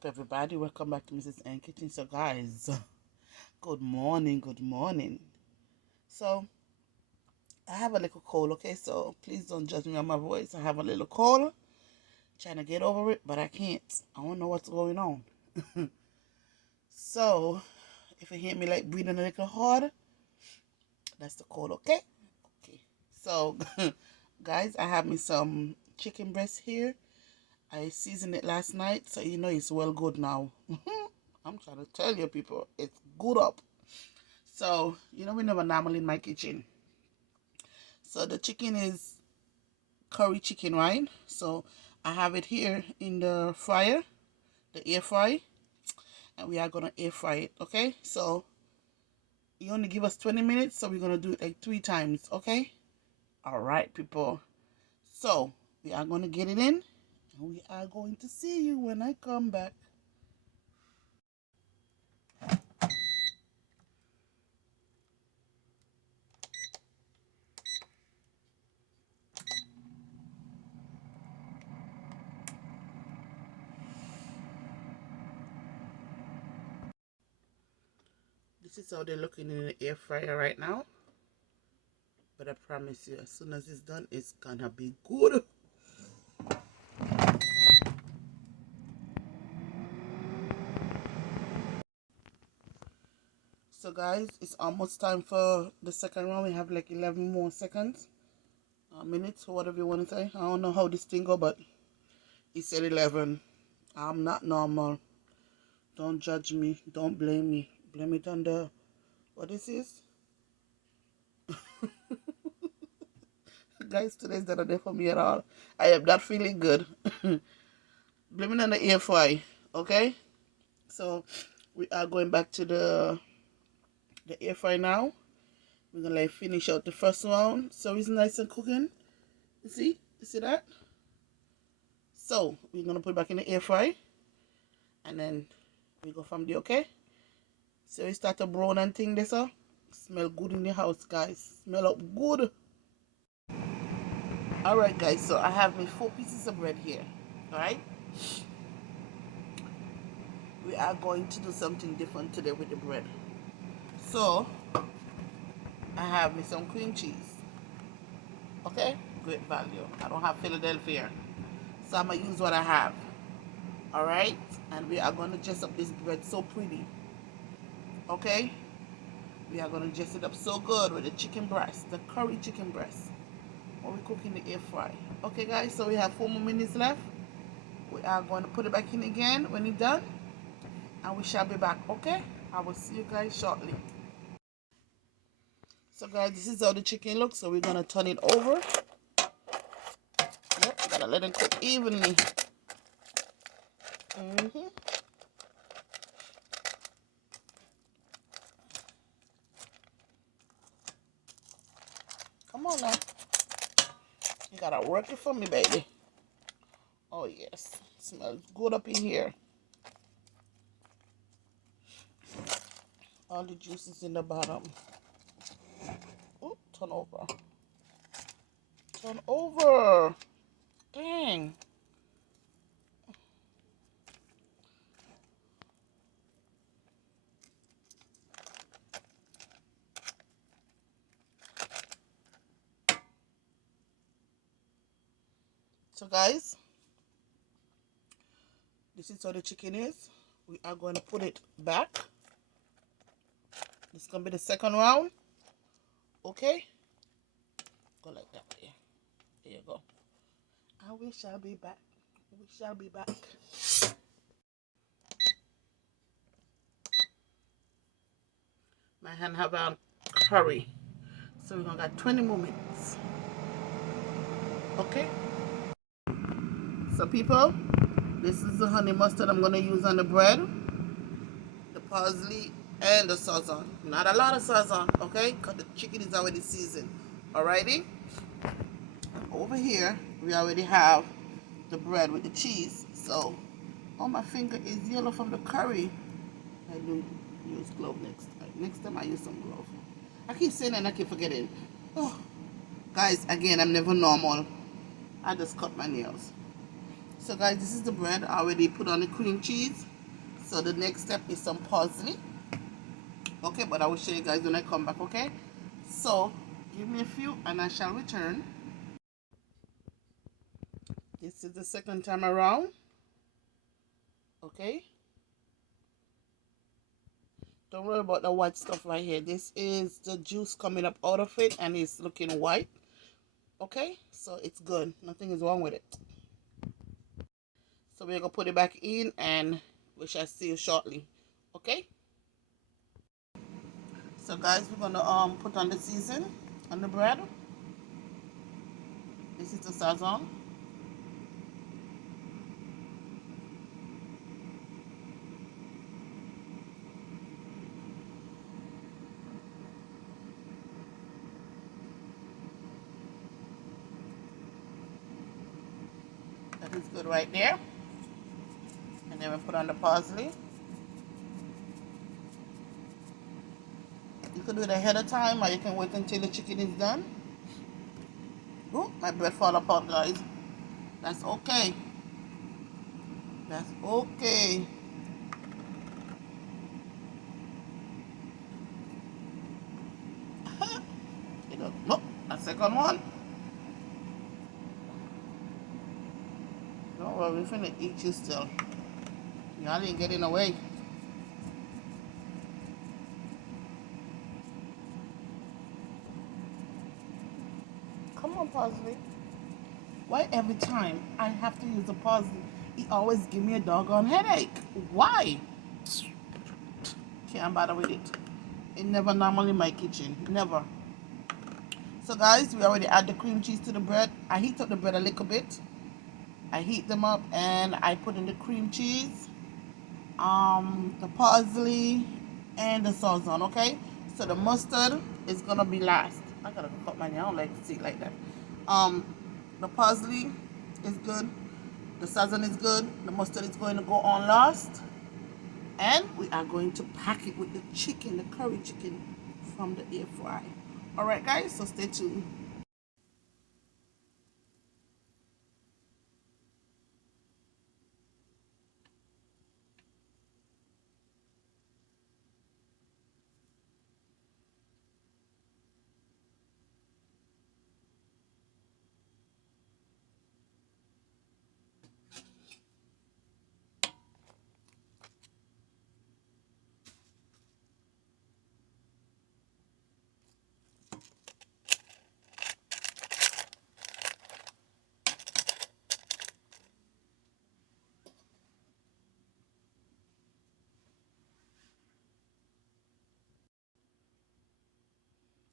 up, everybody? Welcome back to Mrs.Ann Kitchen. So guys, good morning, good morning. So I have a little cold, okay? So please don't judge me on my voice. I have a little cold, trying to get over it, but I can't. I don't know what's going on. So if you hear me like breathing a little hard, that's the cold, okay? Okay. So guys, I have me some chicken breast here. I seasoned it last night, so you know it's well good now. I'm trying to tell you, people, it's good up. So, you know, we never normally in my kitchen. So the chicken is curry chicken, right? So I have it here in the fryer, the air fry, and we are gonna air fry it, okay? So you only give us 20 minutes, so we're gonna do it like 3 times, okay? All right, people. So we are gonna get it in, and we are going to see you when I come back. This is how they're looking in the air fryer right now. But I promise you, as soon as it's done, it's gonna be good. So guys, it's almost time for the second round. We have like 11 more seconds, minutes, or whatever you want to say. I don't know how this thing go, but it said 11. I'm not normal. Don't judge me. Don't blame me. Blame it on the, what this is. Guys, today's not a day for me at all. I am not feeling good. Blame it on the air fry, okay? So we are going back to the air fry now. We're gonna like finish out the first round so it's nice and cooking. You see that? So we're gonna put it back in the air fry, and then we go from there, okay? So we start to brown and thing this up. Smell good in the house, guys. Smell up good. Alright guys, so I have my 4 pieces of bread here. Alright? We are going to do something different today with the bread. So I have me some cream cheese. Okay? Great value. I don't have Philadelphia. So I'm gonna use what I have. Alright? And we are gonna dress up this bread so pretty. Okay? We are gonna dress it up so good with the chicken breast, the curry chicken breast. Or we cook in the air fry. Okay guys, so we have 4 more minutes left. We are going to put it back in again when it's done. And we shall be back, okay? I will see you guys shortly. So guys, this is how the chicken looks. So we're gonna turn it over. Yep, gotta let it cook evenly. Come on now. You gotta work it for me, baby. Oh yes, smells good up in here. All the juices in the bottom. Oh, turn over. Turn over. Dang. So guys, this is how the chicken is. We are going to put it back. This is going to be the second round. Okay? Go like that. There you go. And we shall be back. We shall be back. My hand have curry. So we're going to get 20 more minutes. Okay? So people, this is the honey mustard I'm going to use on the bread. The parsley and the sazon. Not a lot of sazon, okay? Because the chicken is already seasoned. Alrighty? And over here, we already have the bread with the cheese. So, oh, my finger is yellow from the curry. I do use glove next time. Next time I use some glove. I keep saying that and I keep forgetting. Oh, guys, again, I'm never normal. I just cut my nails. So guys, this is the bread. I already put on the cream cheese. So the next step is some parsley. Okay, but I will show you guys when I come back. Okay, so give me a few and I shall return. This is the second time around. Okay, don't worry about the white stuff right here. This is the juice coming up out of it and it's looking white. Okay, so it's good, nothing is wrong with it. So we're gonna put it back in and we shall see you shortly. Okay, so guys, we're gonna put on the season on the bread. This is the sazon. That is good right there. And then we put on the parsley. You could do it ahead of time or you can wait until the chicken is done. Oh, my bread fall apart, guys. That's okay. That's okay. You know, look, a second one. Don't worry, we're finna eat you still. Y'all ain't getting away. Come on, parsley. Why every time I have to use a parsley, he always give me a doggone headache? Why? Can't bother with it. It never normally in my kitchen. Never. So guys, we already add the cream cheese to the bread. I heat up the bread a little bit. I heat them up and I put in the cream cheese, the parsley, and the sazon, okay? So the mustard is gonna be last. I gotta cut my nail, I don't like to see it like that. The parsley is good. The sazon is good. The mustard is going to go on last. And we are going to pack it with the chicken, the curry chicken from the air fry. Alright guys, so stay tuned.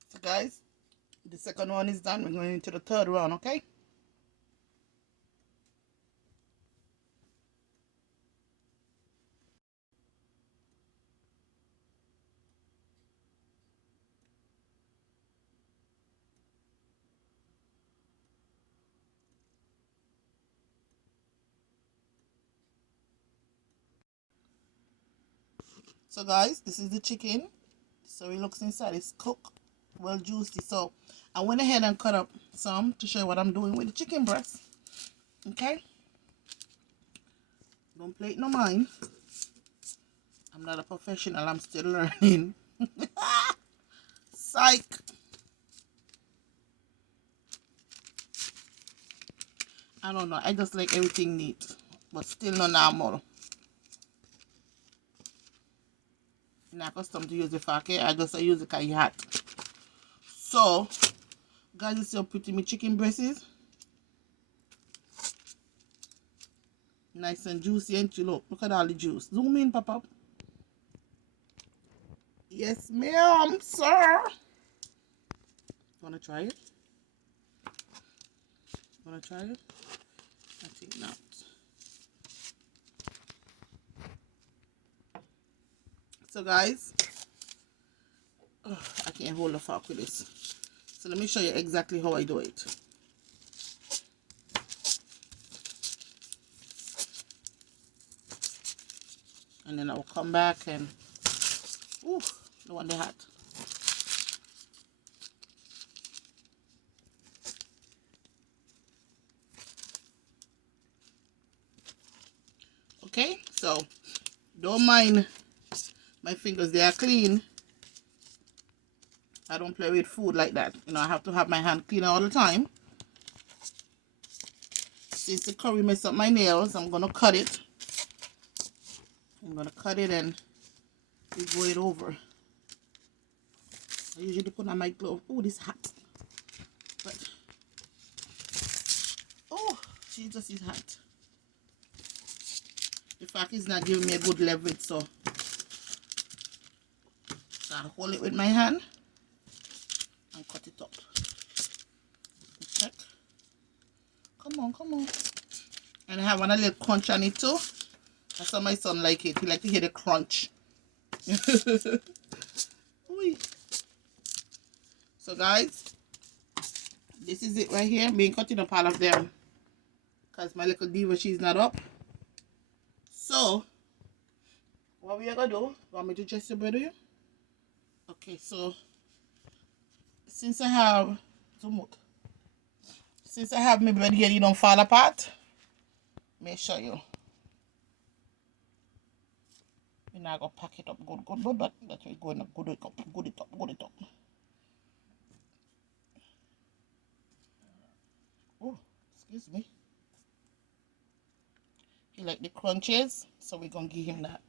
So guys, the second one is done. We're going into the third round, okay? So guys, this is the chicken. So it looks inside. It's cooked, well juicy. So I went ahead and cut up some to show you what I'm doing with the chicken breast. Okay? Don't play it no mind. I'm not a professional. I'm still learning. Psych. I don't know. I just like everything neat. But still no normal. I'm not accustomed to use the fork. I just use it because it's hot. So, guys, you see how pretty my chicken breast is? Nice and juicy, ain't you? Look at all the juice. Zoom in, Papa. Yes, ma'am, sir. Wanna try it? Wanna try it? I think not. So, guys, I can't hold the fork with this. So, let me show you exactly how I do it. And then I'll come back and, ooh, the one they had. Okay, so Don't mind my fingers, they are clean. I don't play with food like that. You know, I have to have my hand clean all the time. Since the curry messed up my nails, I'm gonna cut it. I'm gonna cut it and go it over. I usually put on my glove. Oh, this is hot. But oh, Jesus, is hot. The fact is not giving me a good leverage, so I'll hold it with my hand and cut it up. Check. Come on, come on. And I have one little crunch on it too. That's how my son like it. He like to hear the crunch. So guys, this is it right here. Me cutting up all of them because my little diva, she's not up. So what we are gonna do? Want me to just the bread with you? Okay, so since I have my bread here, you don't fall apart. Let me show you. We're not gonna pack it up good, but that we're going to good it up. Oh, excuse me. He like the crunches, so we're gonna give him that.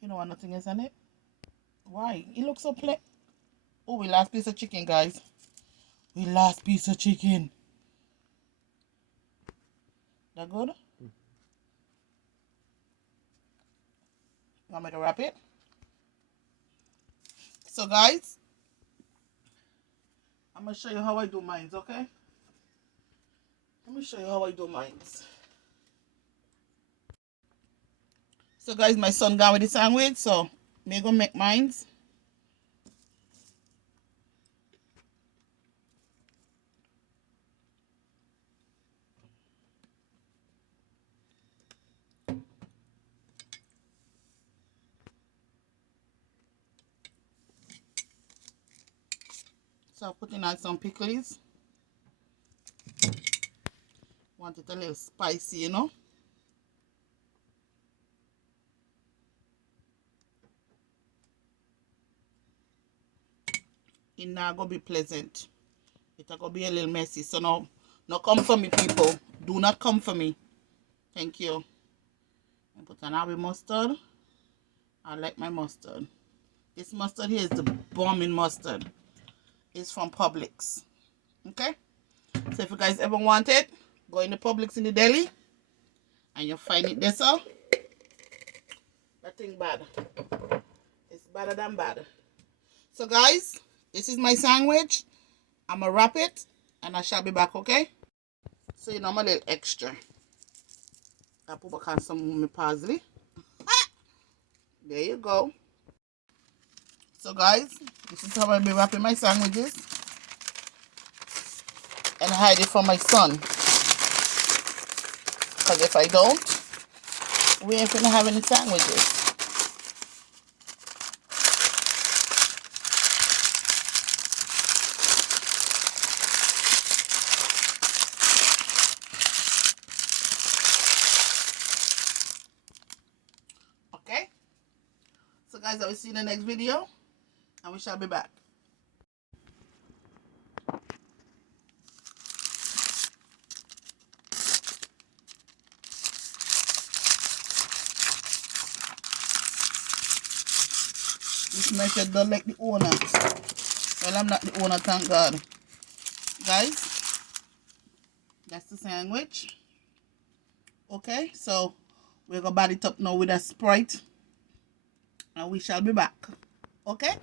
You know what nothing is on it? Why? It looks so plain. Oh, we lost piece of chicken, guys. We lost piece of chicken. That good? Want me to wrap it? So guys, I'm gonna show you how I do mine, okay? Let me show you how I do mine. So guys, my son gone with the sandwich, so me gonna make mine. So I'm putting on some pickles. Want it a little spicy, you know. It not gonna be pleasant. It's gonna be a little messy. So no come for me, people. Do not come for me. Thank you. I put an Harvey mustard. I like my mustard. This mustard here is the bombing mustard. It's from Publix. Okay? So if you guys ever want it, go in the Publix in the deli and you'll find it there, so that thing bad. It's better than bad. So guys, this is my sandwich. I'm gonna wrap it and I shall be back, okay? So you know I'm a little extra. I put back on some of my parsley. There you go. So guys, this is how I'll be wrapping my sandwiches and hide it from my son. Because if I don't, we ain't gonna have any sandwiches. Okay? So guys, I will see you in the next video and we shall be back. This measure done like the owner. Well, I'm not the owner, thank God. Guys, that's the sandwich. Okay, so we're gonna bat it up now with a Sprite and we shall be back. Okay?